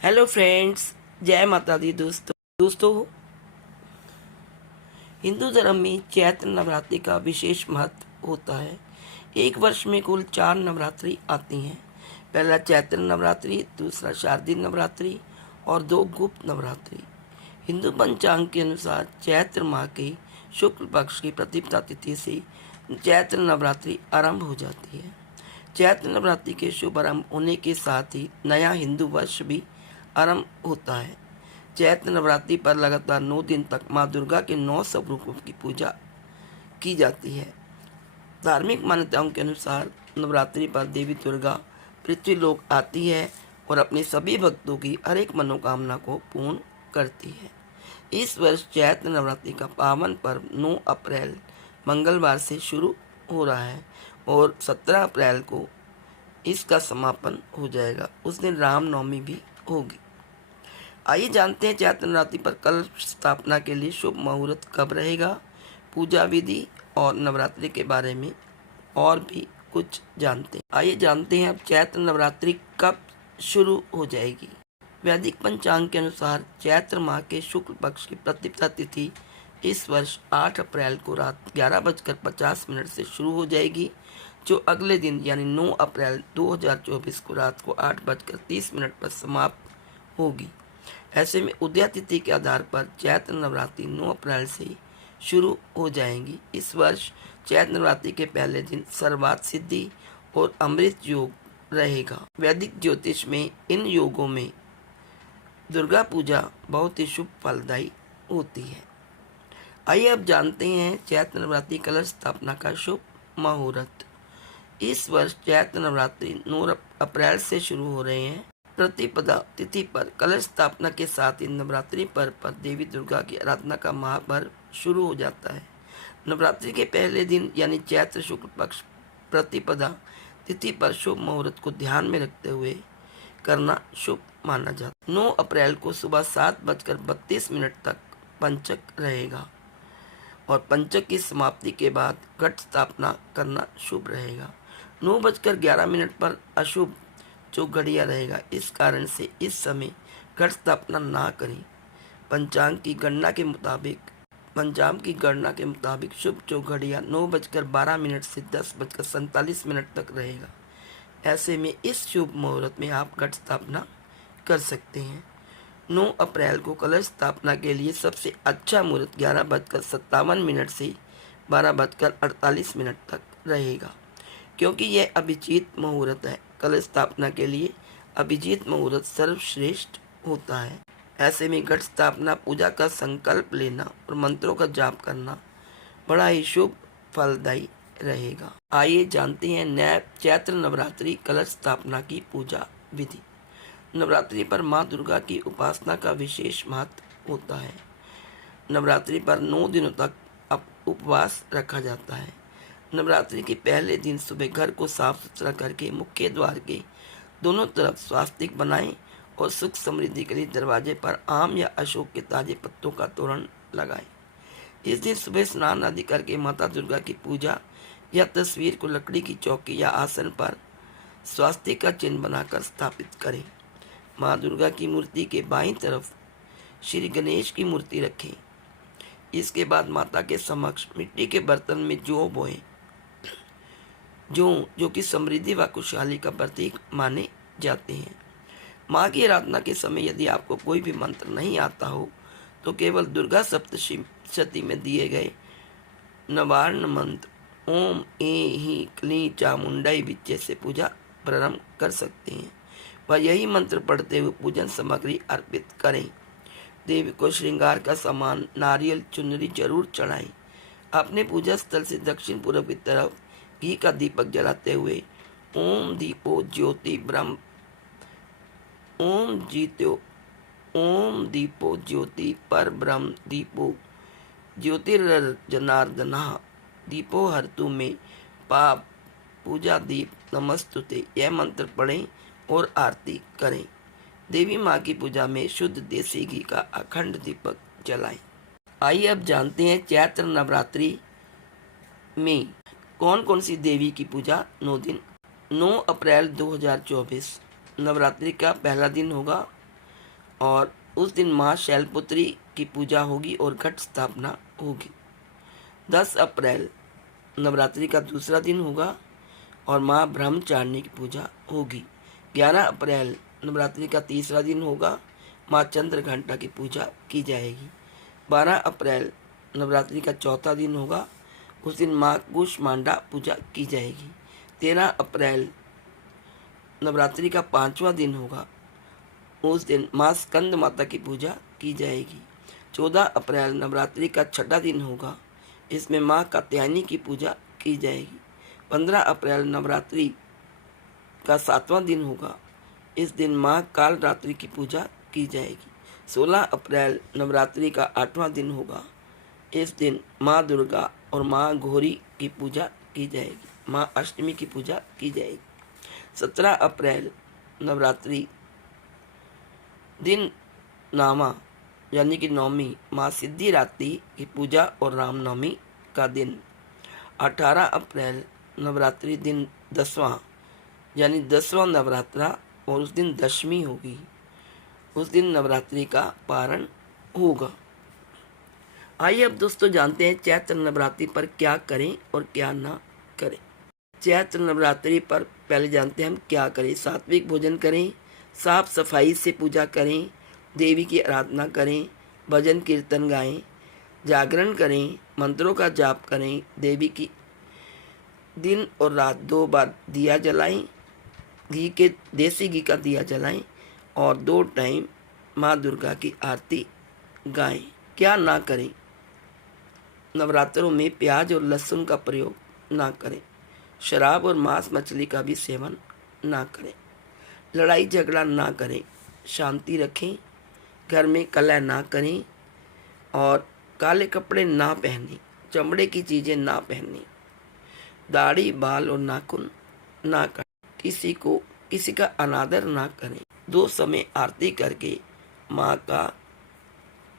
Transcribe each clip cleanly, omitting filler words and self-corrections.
Hello friends, जय माता दी। दोस्तों, हिंदू धर्म में चैत्र नवरात्रि का विशेष महत्व होता है। एक वर्ष में कुल 4 नवरात्रि आती हैं। पहला चैत्र नवरात्रि, दूसरा शारदीय नवरात्रि और 2 गुप्त नवरात्रि। हिंदू पंचांग के अनुसार चैत्र माह के शुक्ल पक्ष की प्रतिपदा तिथि से चैत्र नवरात्रि आरंभ हो जाती है। चैत्र नवरात्रि के शुभ आरंभ होने के साथ ही नया हिंदू वर्ष भी आरंभ होता है। चैत्र नवरात्रि पर लगातार 9 दिन तक माँ दुर्गा के 9 स्वरूपों की पूजा की जाती है। धार्मिक मान्यताओं के अनुसार नवरात्रि पर देवी दुर्गा पृथ्वी लोक आती है और अपने सभी भक्तों की हर एक मनोकामना को पूर्ण करती है। इस वर्ष चैत्र नवरात्रि का पावन पर्व 9 अप्रैल मंगलवार से शुरू हो रहा है और 17 अप्रैल को इसका समापन हो जाएगा। उस दिन रामनवमी भी होगी। आइए जानते हैं चैत्र नवरात्रि पर कलश स्थापना के लिए शुभ मुहूर्त कब रहेगा, पूजा विधि और नवरात्रि के बारे में और भी कुछ जानते हैं। आइए जानते हैं अब चैत्र नवरात्रि कब शुरू हो जाएगी। वैदिक पंचांग के अनुसार चैत्र माह के शुक्ल पक्ष की प्रतिपदा तिथि इस वर्ष 8 अप्रैल को रात 11:50 से शुरू हो जाएगी, जो अगले दिन यानी 9 अप्रैल 2024 को रात को 8:30 पर समाप्त होगी। ऐसे में उदया तिथि के आधार पर चैत्र नवरात्रि 9 अप्रैल से शुरू हो जाएंगी। इस वर्ष चैत्र नवरात्रि के पहले दिन सर्वार्थ सिद्धि और अमृत योग रहेगा। वैदिक ज्योतिष में इन योगों में दुर्गा पूजा बहुत ही शुभ फलदायी होती है। आइए अब जानते हैं चैत्र नवरात्रि कलश स्थापना का शुभ मुहूर्त। इस वर्ष चैत्र नवरात्रि 9 अप्रैल से शुरू हो रहे हैं। प्रतिपदा तिथि पर कलश स्थापना के साथ ही नवरात्रि पर्व पर देवी दुर्गा की आराधना का महापर्व शुरू हो जाता है। नवरात्रि के पहले दिन यानी चैत्र शुक्ल पक्ष प्रतिपदा तिथि पर शुभ मुहूर्त को ध्यान में रखते हुए करना शुभ माना जाता है। 9 अप्रैल को सुबह 7:32 तक पंचक रहेगा और पंचक की समाप्ति के बाद घट स्थापना करना शुभ रहेगा। 9:11 पर अशुभ जो घड़िया रहेगा, इस कारण से इस समय घट स्थापना ना करें। पंचांग की गणना के मुताबिक शुभ जो घड़िया 9:12 से 10:47 तक रहेगा। ऐसे में इस शुभ मुहूर्त में आप घट स्थापना कर सकते हैं। 9 अप्रैल को कलश स्थापना के लिए सबसे अच्छा मुहूर्त 11:57 से 12:48 तक रहेगा, क्योंकि यह अभिजीत मुहूर्त है। कलश स्थापना के लिए अभिजीत मुहूर्त सर्वश्रेष्ठ होता है। ऐसे में घट स्थापना पूजा का संकल्प लेना और मंत्रों का जाप करना बड़ा ही शुभ फलदायी रहेगा। आइए जानते हैं चैत्र नवरात्रि कलश स्थापना की पूजा विधि। नवरात्रि पर माँ दुर्गा की उपासना का विशेष महत्व होता है। नवरात्रि पर 9 दिनों तक उपवास रखा जाता है। नवरात्रि के पहले दिन सुबह घर को साफ सुथरा करके मुख्य द्वार के दोनों तरफ स्वास्तिक बनाएं और सुख समृद्धि के लिए दरवाजे पर आम या अशोक के ताजे पत्तों का तोरण लगाएं। इस दिन सुबह स्नान आदि करके माता दुर्गा की पूजा या तस्वीर को लकड़ी की चौकी या आसन पर स्वास्तिक का चिन्ह बनाकर स्थापित करें। माँ दुर्गा की मूर्ति के बाईं तरफ श्री गणेश की मूर्ति रखें। इसके बाद माता के समक्ष मिट्टी के बर्तन में जौ बोएं, जो कि समृद्धि व खुशहाली का प्रतीक माने जाते हैं। माँ की आराधना के समय यदि आपको कोई भी मंत्र नहीं आता हो तो केवल दुर्गा सप्तशती में दिए गए नवार्ण मंत्र ओम ए ही क्ली चामुंडाई बिच्चे से पूजा प्रारंभ कर सकते हैं। वह यही मंत्र पढ़ते हुए पूजन सामग्री अर्पित करें। देवी को श्रृंगार का सामान नारियल चुनरी जरूर चढ़ाएं। अपने पूजा स्थल से दक्षिण पूर्व की तरफ घी का दीपक जलाते हुए ओम दीपो ज्योति ब्रह्म ओम दीपो ज्योति पर ब्रह्म दीपो ज्योतिर्जनार्दना दीपो हरतु में पाप पूजा दीप नमस्तुते यह मंत्र पढ़ें और आरती करें। देवी माँ की पूजा में शुद्ध देसी घी का अखंड दीपक जलाएं। आइए अब जानते हैं चैत्र नवरात्रि में कौन कौन सी देवी की पूजा 9 दिन। 9 अप्रैल 2024 नवरात्रि का पहला दिन होगा। और उस दिन माँ शैलपुत्री की पूजा होगी और घट स्थापना होगी। 10 अप्रैल नवरात्रि का दूसरा दिन होगा और माँ ब्रह्मचारिणी की पूजा होगी। 11 अप्रैल नवरात्रि का तीसरा दिन होगा, माँ चंद्रघंटा की पूजा की जाएगी। 12 अप्रैल नवरात्रि का चौथा दिन होगा, उस दिन माँ कुष्मांडा पूजा की जाएगी। 13 अप्रैल नवरात्रि का 5वां दिन होगा, उस दिन माँ स्कंद माता की पूजा की जाएगी। 14 अप्रैल नवरात्रि का 6ठा दिन होगा, इसमें माँ कात्यायनी की पूजा की जाएगी। 15 अप्रैल नवरात्रि का 7वां दिन होगा, इस दिन माँ काल रात्रि की पूजा की जाएगी। 16 अप्रैल नवरात्रि का 8वां दिन होगा, इस दिन माँ दुर्गा और माँ घोरी की पूजा की जाएगी, माँ अष्टमी की पूजा की जाएगी। 17 अप्रैल नवरात्रि दिन नामा यानी कि नवमी, माँ सिद्धि रात्रि की पूजा और रामनवमी का दिन। 18 अप्रैल नवरात्रि दिन 10वां यानी 10वां नवरात्रा और उस दिन दशमी होगी, उस दिन नवरात्रि का पारण होगा। आइए अब दोस्तों जानते हैं चैत्र नवरात्रि पर क्या करें और क्या ना करें। चैत्र नवरात्रि पर पहले जानते हैं हम क्या करें। सात्विक भोजन करें, साफ सफाई से पूजा करें, देवी की आराधना करें, भजन कीर्तन गाएं, जागरण करें, मंत्रों का जाप करें, देवी की दिन और रात 2 बार दिया जलाएं, देसी घी का दिया जलाएं और 2 टाइम माँ दुर्गा की आरती गाएं। क्या ना करें, नवरात्रों में प्याज और लहसुन का प्रयोग ना करें, शराब और मांस मछली का भी सेवन ना करें, लड़ाई झगड़ा ना करें, शांति रखें, घर में कलह ना करें और काले कपड़े ना पहने, चमड़े की चीज़ें ना पहने, दाढ़ी बाल और नाखून ना काटें, किसी का अनादर ना करें, 2 समय आरती करके माँ का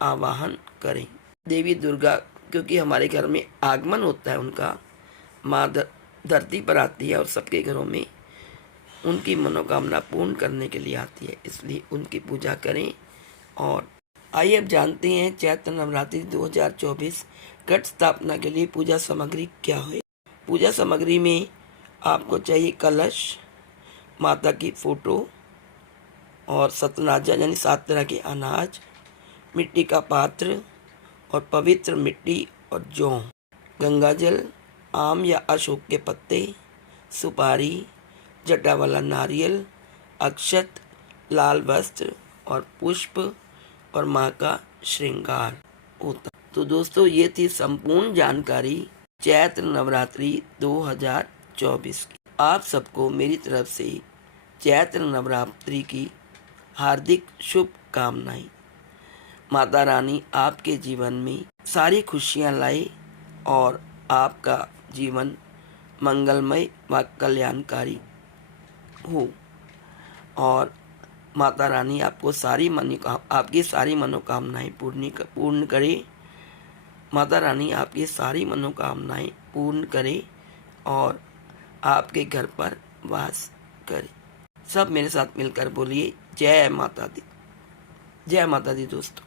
आवाहन करें। देवी दुर्गा क्योंकि हमारे घर में आगमन होता है उनका, माँ धरती पर आती है और सबके घरों में उनकी मनोकामना पूर्ण करने के लिए आती है, इसलिए उनकी पूजा करें। और आइए अब जानते हैं चैत्र नवरात्रि 2024 घट स्थापना के लिए पूजा सामग्री क्या है। पूजा सामग्री में आपको चाहिए कलश, माता की फोटो और सतनाजा यानी 7 तरह के अनाज, मिट्टी का पात्र और पवित्र मिट्टी और जौ, गंगाजल, आम या अशोक के पत्ते, सुपारी, जटा वाला नारियल, अक्षत, लाल वस्त्र और पुष्प और माँ का श्रृंगार होता। तो दोस्तों ये थी संपूर्ण जानकारी चैत्र नवरात्रि 2024 की। आप सबको मेरी तरफ से चैत्र नवरात्रि की हार्दिक शुभकामनाएं। माता रानी आपके जीवन में सारी खुशियां लाए और आपका जीवन मंगलमय व कल्याणकारी हो और माता रानी आपको आपकी सारी मनोकामनाएं पूर्ण करे। माता रानी आपकी सारी मनोकामनाएं पूर्ण करे और आपके घर पर वास करे। सब मेरे साथ मिलकर बोलिए जय माता दी। जय माता दी दोस्तों।